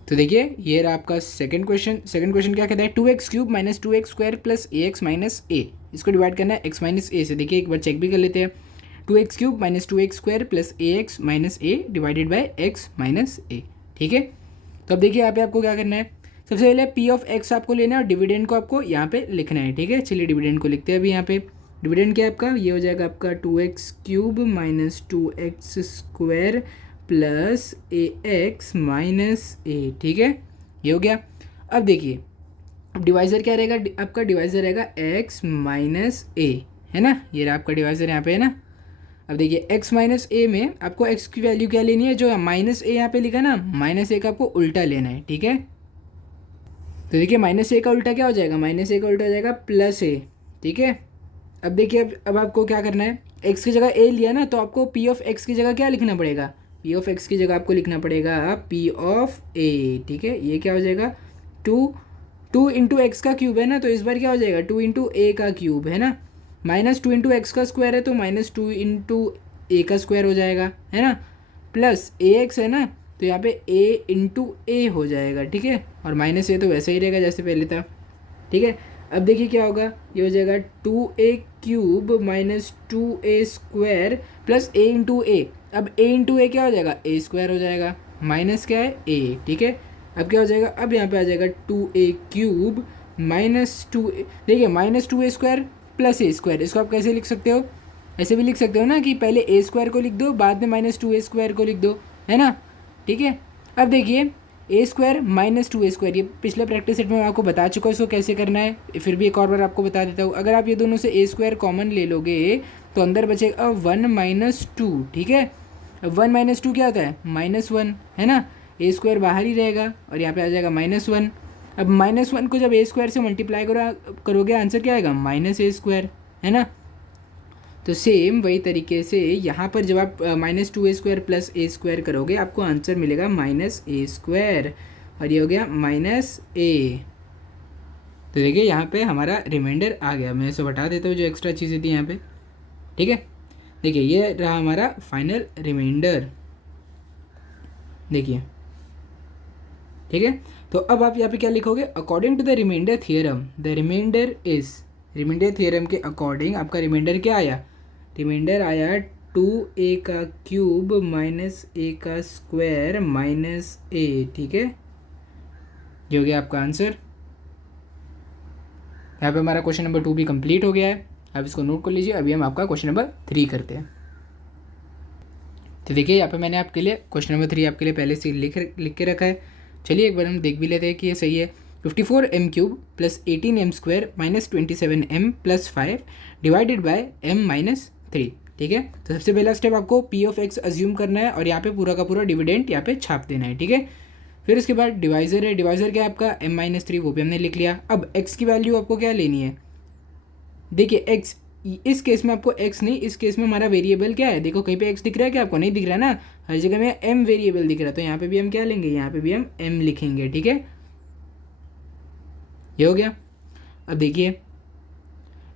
तो देखिए ये रहा आपका सेकंड क्वेश्चन क्या कहता है 2x³ minus 2x² plus ax minus a, इसको डिवाइड करना है x माइनस a से। देखिए एक बार चेक भी कर लेते हैं, 2x³ minus 2x² plus ax minus a divided by x minus a। ठीक है, तो अब देखिए यहाँ पे आपको क्या करना है, सबसे पहले p ऑफ x आपको लेना है और डिविडेंड को आपको यहाँ पे लिखना है। ठीक है, चलिए डिविडेंड को लिखते हैं अभी। यहाँ पे डिविडेंड क्या है आपका, ये हो जाएगा आपका 2x³ minus 2x² plus ax minus a। ठीक है, ये हो गया। अब देखिए अब डिवाइज़र क्या रहेगा, आपका डिवाइज़र रहेगा x माइनस a, है ना, ये रहा आपका डिवाइज़र यहाँ पे, है ना। अब देखिए x माइनस ए में आपको x की वैल्यू क्या लेनी है, जो माइनस ए यहाँ पे लिखा ना, माइनस ए का आपको उल्टा लेना है। ठीक है, तो देखिए माइनस ए का उल्टा क्या हो जाएगा, माइनस ए का उल्टा हो जाएगा प्लस ए। ठीक है, अब देखिए अब आपको क्या करना है, x की जगह a लिया ना, तो आपको p ऑफ x की जगह क्या लिखना पड़ेगा, p ऑफ x की जगह आपको लिखना पड़ेगा p ऑफ a। ठीक है, ये क्या हो जाएगा 2 इंटू एक्स का क्यूब है ना, तो इस बार क्या हो जाएगा 2 इंटू ए का क्यूब, है ना, माइनस 2 इंटू एक्स का स्क्वायर है तो -2 इंटू ए का स्क्वायर हो जाएगा, है ना, प्लस ए एक्स है ना, तो यहाँ पे a इंटू ए हो जाएगा, ठीक है, और माइनस ए तो वैसे ही रहेगा जैसे पहले था, ठीक है। अब देखिए क्या होगा, ये हो जाएगा 2a³ minus 2a² plus a into A. अब a इंटू ए क्या हो जाएगा, a² हो जाएगा, माइनस क्या है a, ठीक है। अब क्या हो जाएगा, अब यहाँ पे आ जाएगा 2a³ माइनस 2a, देखिए माइनस 2a² प्लस a²। इसको आप कैसे लिख सकते हो, ऐसे भी लिख सकते हो ना कि पहले a² को लिख दो, बाद में माइनस 2a² को लिख दो, है ना, ठीक है। अब देखिए a² माइनस 2a², ये पिछले प्रैक्टिस सेट में मैं आपको बता चुका हूँ इसको कैसे करना है, फिर भी एक और बार आपको बता देता हूँ। अगर आप ये दोनों से a² कॉमन ले लोगे तो अंदर बचेगा 1 माइनस 2, ठीक है। अब 1 माइनस 2 क्या होता है, -1, है ना, a² बाहर ही रहेगा और यहाँ पे आ जाएगा -1। अब -1 को जब a² से मल्टीप्लाई करोगे आंसर क्या आएगा, -a², है ना। तो सेम वही तरीके से यहाँ पर जब आप -2a² प्लस a² करोगे आपको आंसर मिलेगा -a², और ये हो गया -a। तो देखिए यहाँ पे हमारा रिमाइंडर आ गया। मैं इसे बता देता हूँ जो एक्स्ट्रा चीज़ें थी यहाँ पे, ठीक है। देखिए ये रहा हमारा फाइनल रिमाइंडर, देखिए, ठीक है। तो अब आप यहाँ पे क्या लिखोगे, according to the remainder theorem the remainder is, remainder theorem के अकॉर्डिंग आपका रिमाइंडर क्या आया, रिमाइंडर आया 2a³ minus a² minus a, ठीक है। ये हो गया आपका आंसर। यहाँ पे हमारा क्वेश्चन नंबर 2 भी कंप्लीट हो गया है। अब इसको नोट कर लीजिए। अभी हम आपका क्वेश्चन नंबर 3 करते हैं। तो देखिए यहाँ पे मैंने आपके लिए क्वेश्चन नंबर 3 आपके लिए पहले से लिख के रखा है। चलिए एक बार हम देख भी लेते हैं कि ये सही है। 54m³ plus 18m² minus 27m plus 5 divided by m minus 3, ठीक है। तो सबसे पहला स्टेप आपको p ऑफ x अज्यूम करना है और यहाँ पे पूरा का पूरा डिविडेंड यहाँ पे छाप देना है, ठीक है। फिर उसके बाद डिवाइजर है, डिवाइजर क्या है आपका m माइनस 3, वो भी हमने लिख लिया। अब x की वैल्यू आपको क्या लेनी है, देखिए x, इस केस में आपको x नहीं, इस केस में हमारा वेरिएबल क्या है, देखो कहीं पे x दिख रहा है क्या आपको, नहीं दिख रहा है ना, हर जगह में m वेरिएबल दिख रहा है। तो यहाँ पे भी हम क्या लेंगे, यहाँ पे भी हम m लिखेंगे, ठीक है। ये हो गया। अब देखिए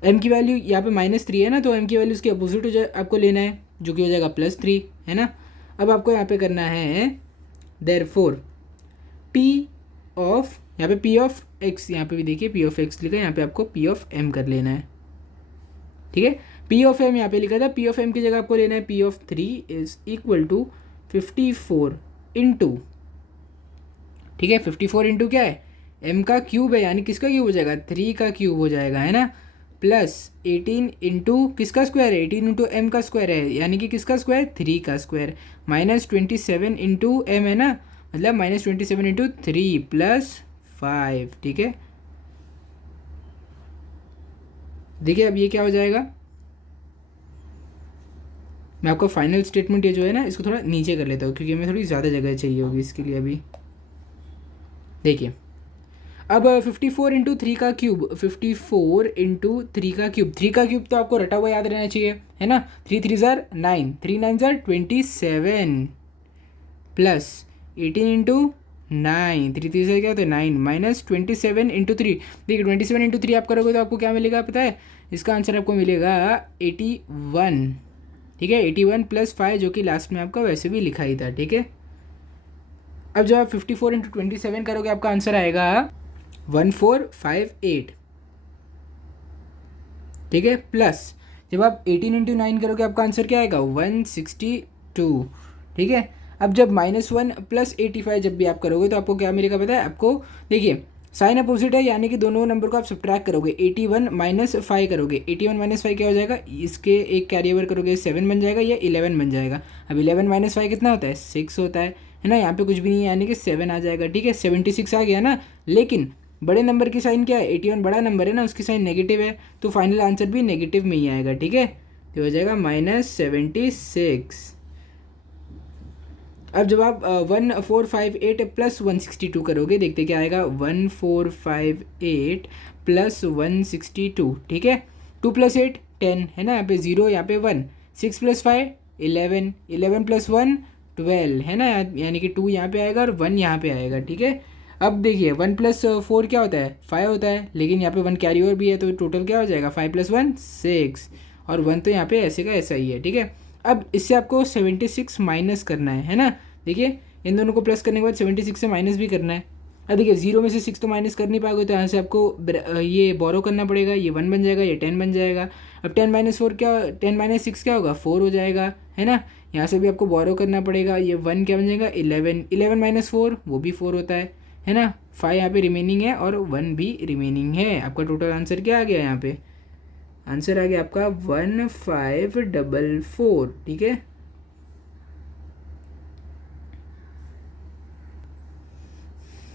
m की वैल्यू यहाँ पे -3 है ना, तो m की वैल्यू उसके अपोजिट हो जाए आपको लेना है, जो कि हो जाएगा +3, है ना। अब आपको यहाँ पे करना है देयरफॉर p ऑफ, यहाँ पे p ऑफ x, यहाँ पे भी देखिए p ऑफ x लिखा है, यहाँ पे आपको p ऑफ m कर लेना है, ठीक है। p ऑफ m यहाँ पे लिखा था, p ऑफ m की जगह आपको लेना है p of 3 is equal to 54 into, ठीक है, 54 इंटू क्या है, m का क्यूब है, यानी किसका क्यूब हो जाएगा, 3 का क्यूब हो जाएगा, है ना, प्लस 18 इंटू किसका स्क्वायर है, 18 इंटू एम का स्क्वायर है, यानी कि किसका स्क्वायर, 3 का स्क्वायर, माइनस 27 इंटू एम है ना, मतलब -27 इंटू 3 प्लस 5, ठीक है। देखिए अब ये क्या हो जाएगा, मैं आपको फाइनल स्टेटमेंट ये जो है ना इसको थोड़ा नीचे कर लेता हूँ क्योंकि हमें थोड़ी ज़्यादा जगह चाहिए होगी इसके लिए। अभी देखिए अब 54 इंटू 3 का क्यूब, 54 इंटू 3 का क्यूब, 3 का क्यूब तो आपको रटा हुआ याद रहना चाहिए, है ना। 3 3 ज़ार 9, 3 9 ज़ार 27 प्लस 18 इंटू 9, 3 3 से क्या होता है 9, माइनस 27 इंटू 3। देखिए 27 इंटू 3 आप करोगे तो आपको क्या मिलेगा पता है, इसका आंसर आपको मिलेगा 81, ठीक है, 81 प्लस 5 जो कि लास्ट में आपका वैसे भी लिखा ही था, ठीक है। अब जब आप 54 इंटू 27 करोगे आपका आंसर आएगा 1458, ठीक है, प्लस जब आप 18 इंटू 9 करोगे आपका आंसर क्या आएगा 162, ठीक है। अब जब -1 प्लस 85 जब भी आप करोगे तो आपको क्या मिलेगा पता है आपको, देखिए साइन अपोजिट है यानी कि दोनों नंबर को आप सब्ट्रैक्ट करोगे, 81 माइनस 5 करोगे, 81 माइनस 5 क्या हो जाएगा, इसके एक कैरी ओवर करोगे 7 बन जाएगा या 11 बन जाएगा। अब 11 माइनस 5 कितना होता है 6 होता है ना, यहाँ पे कुछ भी नहीं है यानी कि 7 आ जाएगा, ठीक है। 76 आ गया ना, लेकिन बड़े नंबर की साइन क्या है, 81 बड़ा नंबर है ना, उसकी साइन नेगेटिव है, तो फाइनल आंसर भी नेगेटिव में ही आएगा, ठीक है। तो हो जाएगा -76। अब जब आप 1458 प्लस 162 करोगे देखते क्या आएगा 1458 प्लस 162, ठीक है। 2 प्लस 8 10 है ना, यहाँ पे 0 यहाँ पे 1, 6 प्लस 5 11, 11 प्लस 1 12 है ना, यानी कि 2 यहाँ पे आएगा और 1 यहाँ पे आएगा, ठीक है। अब देखिए 1 प्लस 4 क्या होता है 5 होता है, लेकिन यहाँ पे 1 कैरी ओवर भी है तो टोटल क्या हो जाएगा 5 प्लस 1 6, और 1 तो यहाँ पे ऐसे का ऐसा ही है, ठीक है। अब इससे आपको 76 माइनस करना है ना, देखिए इन दोनों को प्लस करने के बाद 76 से माइनस भी करना है। अब देखिए 0 में से 6 तो माइनस कर नहीं पाओगे, तो यहाँ से आपको ये बोरो करना पड़ेगा, ये 1 बन जाएगा, ये 10 बन जाएगा। अब 10 माइनस 4 क्या, 10 माइनस 6 क्या होगा, 4 हो जाएगा, है ना। यहाँ से भी आपको बोरो करना पड़ेगा, ये 1 क्या बन जाएगा, 11, 11 माइनस 4 वो भी 4 होता है ना। 5 यहाँ पे रिमेनिंग है और 1 भी रिमेनिंग है। आपका टोटल आंसर क्या आ गया, यहाँ पे आंसर आ गया आपका 1544, ठीक है।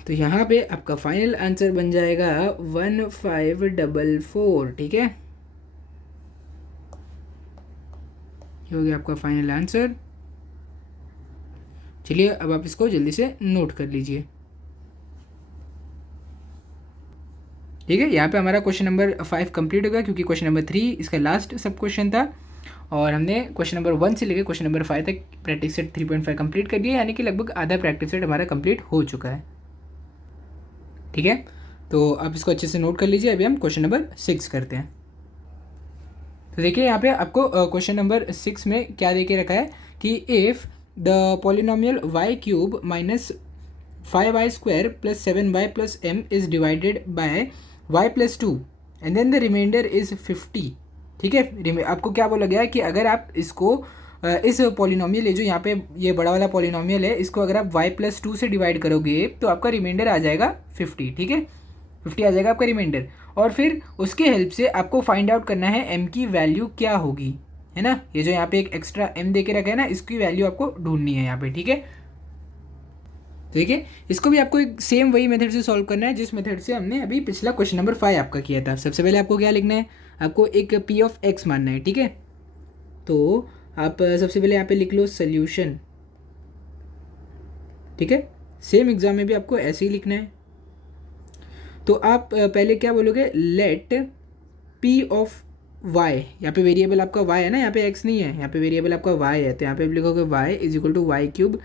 तो यहाँ पे आपका फाइनल आंसर बन जाएगा 1544, ठीक है। ये हो गया आपका फाइनल आंसर। चलिए अब आप इसको जल्दी से नोट कर लीजिए, ठीक है। यहाँ पे हमारा क्वेश्चन नंबर 5 कंप्लीट हो गया, क्योंकि क्वेश्चन नंबर 3 इसका लास्ट सब क्वेश्चन था, और हमने क्वेश्चन नंबर 1 से लेकर क्वेश्चन नंबर 5 तक प्रैक्टिस सेट 3.5 कंप्लीट कर दिया, यानी कि लगभग आधा प्रैक्टिस सेट हमारा कंप्लीट हो चुका है, ठीक है। तो आप इसको अच्छे से नोट कर लीजिए। अभी हम क्वेश्चन नंबर 6 करते हैं। तो देखिए यहाँ पे आपको क्वेश्चन नंबर 6 में क्या दे के रखा है कि if the polynomial Y cube minus 5y square plus 7y plus m is divided by y plus 2 and then the remainder is 50, ठीक है। आपको क्या बोला गया है कि अगर आप इसको इस पॉलिनोमियल, जो यहाँ पे ये बड़ा वाला पॉलिनोमियल है, इसको अगर आप y प्लस 2 से डिवाइड करोगे तो आपका रिमाइंडर आ जाएगा 50, ठीक है। 50 आ जाएगा आपका रिमाइंडर, और फिर उसके हेल्प से आपको फाइंड आउट करना है m की वैल्यू क्या होगी, है ना। ये जो यहाँ पे एक एक्स्ट्रा m दे के रखा है ना, इसकी वैल्यू आपको ढूंढनी है यहाँ पे, ठीक है। देखिए इसको भी आपको एक सेम वही मेथड से सॉल्व करना है जिस मेथड से हमने अभी पिछला क्वेश्चन नंबर 5 आपका किया था। सबसे पहले आपको क्या लिखना है, आपको एक p ऑफ x मानना है, ठीक है। तो आप सबसे पहले यहाँ पे लिख लो सोल्यूशन, ठीक है। सेम एग्जाम में भी आपको ऐसे ही लिखना है। तो आप पहले क्या बोलोगे, लेट p ऑफ y, यहाँ पे वेरिएबल आपका y है ना, यहाँ पे x नहीं है, यहाँ पे वेरिएबल आपका y है, तो यहाँ पे आप लिखोगे y is equal to Y cube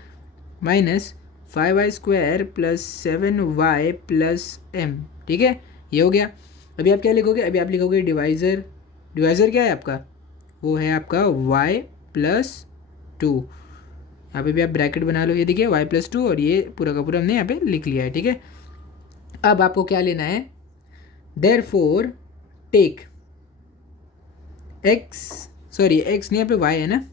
minus 5y square plus 7y plus m, ठीक है। ये हो गया। अभी आप क्या लिखोगे, अभी आप लिखोगे डिवाइज़र, डिवाइज़र क्या है आपका, वो है आपका y प्लस 2, यहाँ पे भी आप ब्रैकेट बना लो, ये देखिए y प्लस 2, और ये पूरा का पूरा हमने यहाँ पे लिख लिया है, ठीक है। अब आपको क्या लेना है, therefore take x, sorry x नहीं, यहाँ पे y है ना,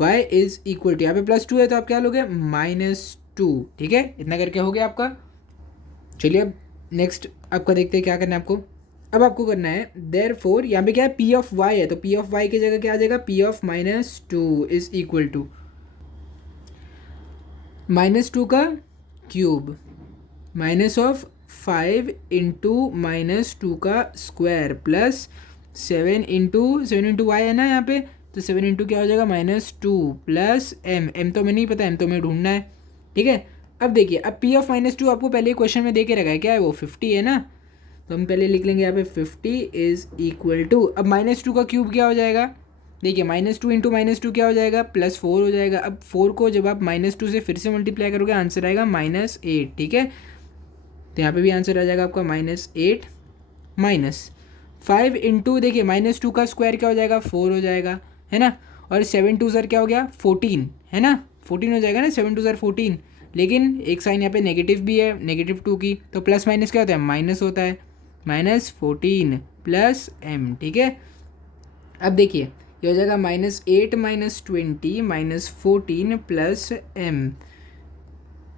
y इज इक्वल टू, यहाँ पे प्लस 2 है तो आप क्या लोगे, -2, ठीक है। इतना करके हो गया आपका। चलिए अब नेक्स्ट आपका देखते हैं क्या करना है आपको। अब आपको करना है देयरफॉर, यहाँ पे क्या है, p ऑफ y है, तो p ऑफ y की जगह क्या आ जाएगा, p of -2 is equal to -2 का क्यूब माइनस ऑफ 5 इंटू -2 का स्क्वायर प्लस 7 इंटू वाई है ना यहाँ पे, तो 7 इंटू क्या हो जाएगा, -2 प्लस m तो हमें नहीं पता, m तो हमें ढूंढना है, ठीक है। अब देखिए, अब p ऑफ -2 आपको पहले क्वेश्चन में दे के रखा है, क्या है वो, 50 है ना, तो हम पहले लिख लेंगे यहाँ पे 50 इज इक्वल टू, अब -2 का क्यूब क्या हो जाएगा, देखिए -2 इंटू -2 क्या हो जाएगा, +4 हो जाएगा। अब 4 को जब आप -2 से फिर से मल्टीप्लाई करोगे, आंसर आएगा -8, ठीक है। तो यहाँ पे भी आंसर आ जाएगा आपका -8 माइनस 5 इंटू, देखिए -2 का स्क्वायर क्या हो जाएगा, 4 हो जाएगा, है ना। और 7 2 ज़र क्या हो गया, 14, है ना, 14 हो जाएगा ना, 7 2 ज़र 14। लेकिन एक साइन यहाँ पे नेगेटिव भी है, -2 की, तो प्लस माइनस क्या होता है, माइनस होता है, -14 प्लस m, ठीक है। अब देखिए ये हो जाएगा -8 -20 -14 प्लस m,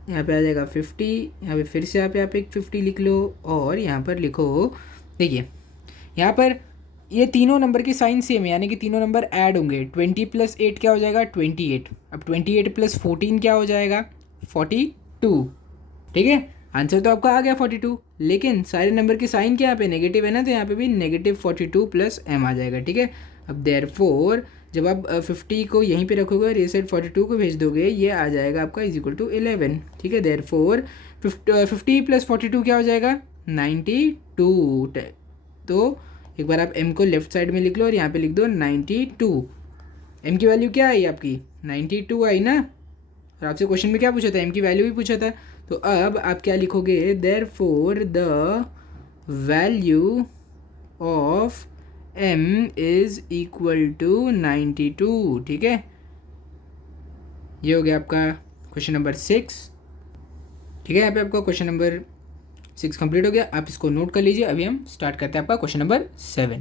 यहाँ पे आ जाएगा 50, यहाँ पे फिर से आप यहाँ पे एक 50 लिख लो, और यहाँ पर लिखो, देखिए यहाँ पर ये तीनों नंबर की साइन सेम है, यानी कि तीनों नंबर ऐड होंगे, 20 + 8 क्या हो जाएगा, 28। अब 28 + 14 क्या हो जाएगा, 42, ठीक है। आंसर तो आपका आ गया 42, लेकिन सारे नंबर की साइन क्या यहाँ पे नेगेटिव है ना, तो यहाँ पे भी -42 प्लस m आ जाएगा, ठीक है। अब देयरफॉर जब आप 50 को यहीं पे रखोगे और ये साइड 42 को भेज दोगे, ये आ जाएगा आपका इज इक्वल टू 11, ठीक है। देयरफॉर 50 + 42 क्या हो जाएगा, 92। तो एक बार आप m को लेफ्ट साइड में लिख लो और यहाँ पे लिख दो 92। m की वैल्यू क्या आई आपकी, 92 आई ना, और आपसे क्वेश्चन में क्या पूछा था, m की वैल्यू भी पूछा था। तो अब आप क्या लिखोगे, therefore the value of m is equal to 92, ठीक है। ये हो गया आपका क्वेश्चन नंबर 6। ठीक है, यहाँ पे आपका क्वेश्चन नंबर 6 कंप्लीट हो गया। आप इसको नोट कर लीजिए। अभी हम स्टार्ट करते हैं आपका क्वेश्चन नंबर 7।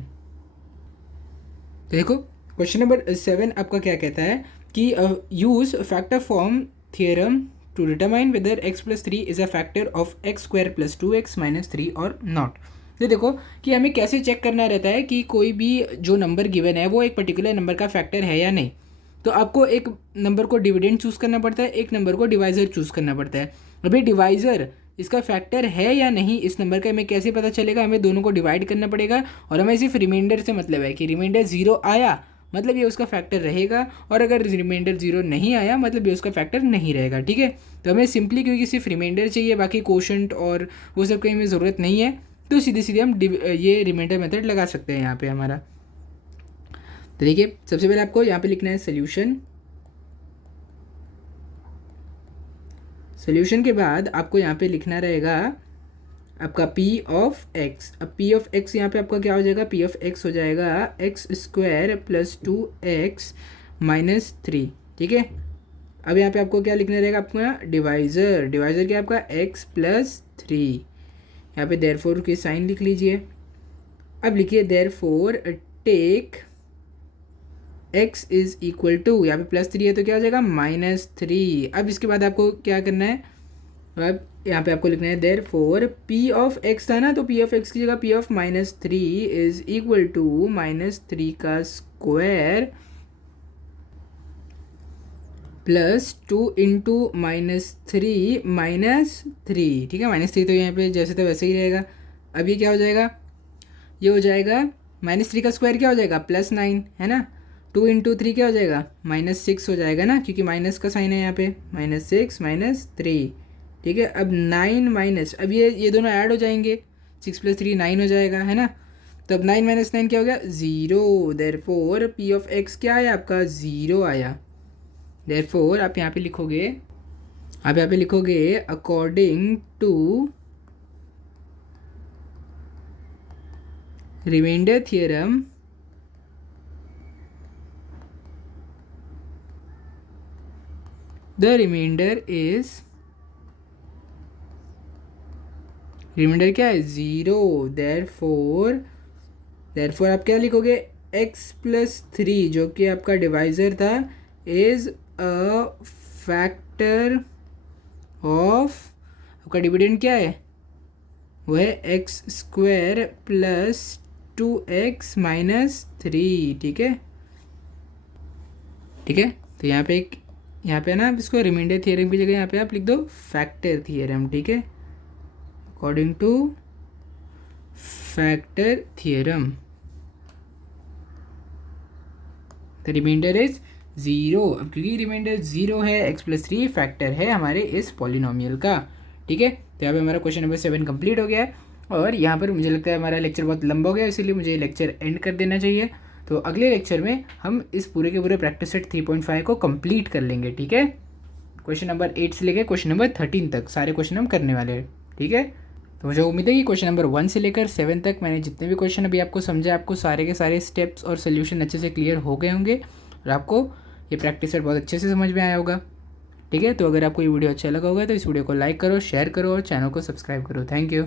तो देखो क्वेश्चन नंबर 7 आपका क्या कहता है कि use factor form theorem to determine whether x plus 3 is a factor of x square plus 2x minus 3 or not. तो देखो कि हमें कैसे चेक करना रहता है कि कोई भी जो नंबर गिवन है वो एक पर्टिकुलर नंबर का फैक्टर है या नहीं। तो आपको एक नंबर को डिविडेंड चूज़ करना पड़ता है, एक नंबर को डिवाइज़र चूज़ करना पड़ता है। अभी डिवाइज़र इसका फैक्टर है या नहीं इस नंबर का हमें कैसे पता चलेगा, हमें दोनों को डिवाइड करना पड़ेगा और हमें सिर्फ रिमाइंडर से मतलब है कि रिमाइंडर 0 आया मतलब ये उसका फैक्टर रहेगा, और अगर रिमाइंडर 0 नहीं आया मतलब ये उसका फैक्टर नहीं रहेगा। ठीक है, तो हमें सिंपली क्योंकि सिर्फ रिमाइंडर चाहिए, बाकी कोशेंट और वो सब की हमें ज़रूरत नहीं है, तो सीधे सीधे हम ये रिमाइंडर मेथड लगा सकते हैं यहाँ पे हमारा। तो देखिए सबसे पहले आपको यहाँ पे लिखना है सोल्यूशन। सोल्यूशन के बाद आपको यहाँ पे लिखना रहेगा आपका p ऑफ x। अब p ऑफ x यहाँ पे आपका क्या हो जाएगा, p ऑफ x हो जाएगा x square plus 2x minus 3। ठीक है, अब यहाँ पे आपको क्या लिखना रहेगा, आपका डिवाइज़र। डिवाइज़र क्या आपका x प्लस 3। यहाँ पे देयरफॉर की साइन लिख लीजिए। अब लिखिए therefore take x is equal to, यहाँ पे प्लस 3 है तो क्या हो जाएगा -3। अब इसके बाद आपको क्या करना है, अब यहाँ पे आपको लिखना है देयरफॉर p ऑफ x था ना, तो p ऑफ x की जगह p of -3 is equal to -3 का स्क्वायर प्लस 2 इंटू -3 -3। ठीक है, -3 तो यहाँ पे जैसे तो वैसे ही रहेगा। अब ये क्या हो जाएगा, ये हो जाएगा -3 का स्क्वायर क्या हो जाएगा +9 है ना, 2 इंटू 3 क्या हो जाएगा -6 हो जाएगा ना, क्योंकि माइनस का साइन है यहाँ पे, -6 -3। ठीक है, अब 9 माइनस, अब ये दोनों ऐड हो जाएंगे, 6 + 3 9 हो जाएगा है ना। तो अब 9 - 9 क्या हो गया 0। देयरफॉर p ऑफ x क्या आया आपका 0 आया। देयरफॉर आप यहाँ पे लिखोगे according to remainder theorem the remainder क्या है 0। देयरफॉर आप क्या लिखोगे x प्लस 3 जो कि आपका डिवाइज़र था इज़ अ फैक्टर ऑफ, आपका डिविडेंड क्या है वो है x square plus 2x minus 3। ठीक है, तो यहाँ पे ना इसको रिमाइंडर थियरम की जगह यहाँ पे आप लिख दो फैक्टर थियरम। ठीक है, according to factor theorem the remainder is 0। अब क्योंकि रिमाइंडर 0 है, x प्लस 3 फैक्टर है हमारे इस पॉलिनोमियल का। ठीक है, तो यहाँ पे हमारा क्वेश्चन नंबर 7 कंप्लीट हो गया है, और यहाँ पर मुझे लगता है हमारा लेक्चर बहुत लंबा हो गया, इसीलिए मुझे लेक्चर एंड कर देना चाहिए। तो अगले लेक्चर में हम इस पूरे के पूरे प्रैक्टिस सेट 3.5 को कंप्लीट कर लेंगे। ठीक है, क्वेश्चन नंबर 8 से लेकर क्वेश्चन नंबर 13 तक सारे क्वेश्चन हम करने वाले हैं। ठीक है, तो मुझे उम्मीद है कि क्वेश्चन नंबर 1 से लेकर 7 तक मैंने जितने भी क्वेश्चन अभी आपको समझा, आपको सारे के सारे स्टेप्स और सोल्यूशन अच्छे से क्लियर हो गए होंगे, और आपको ये प्रैक्टिस सेट बहुत अच्छे से समझ में आया होगा। ठीक है, तो अगर आपको ये वीडियो अच्छा लगा होगा तो इस वीडियो को लाइक करो, शेयर करो और चैनल को सब्सक्राइब करो। Thank you.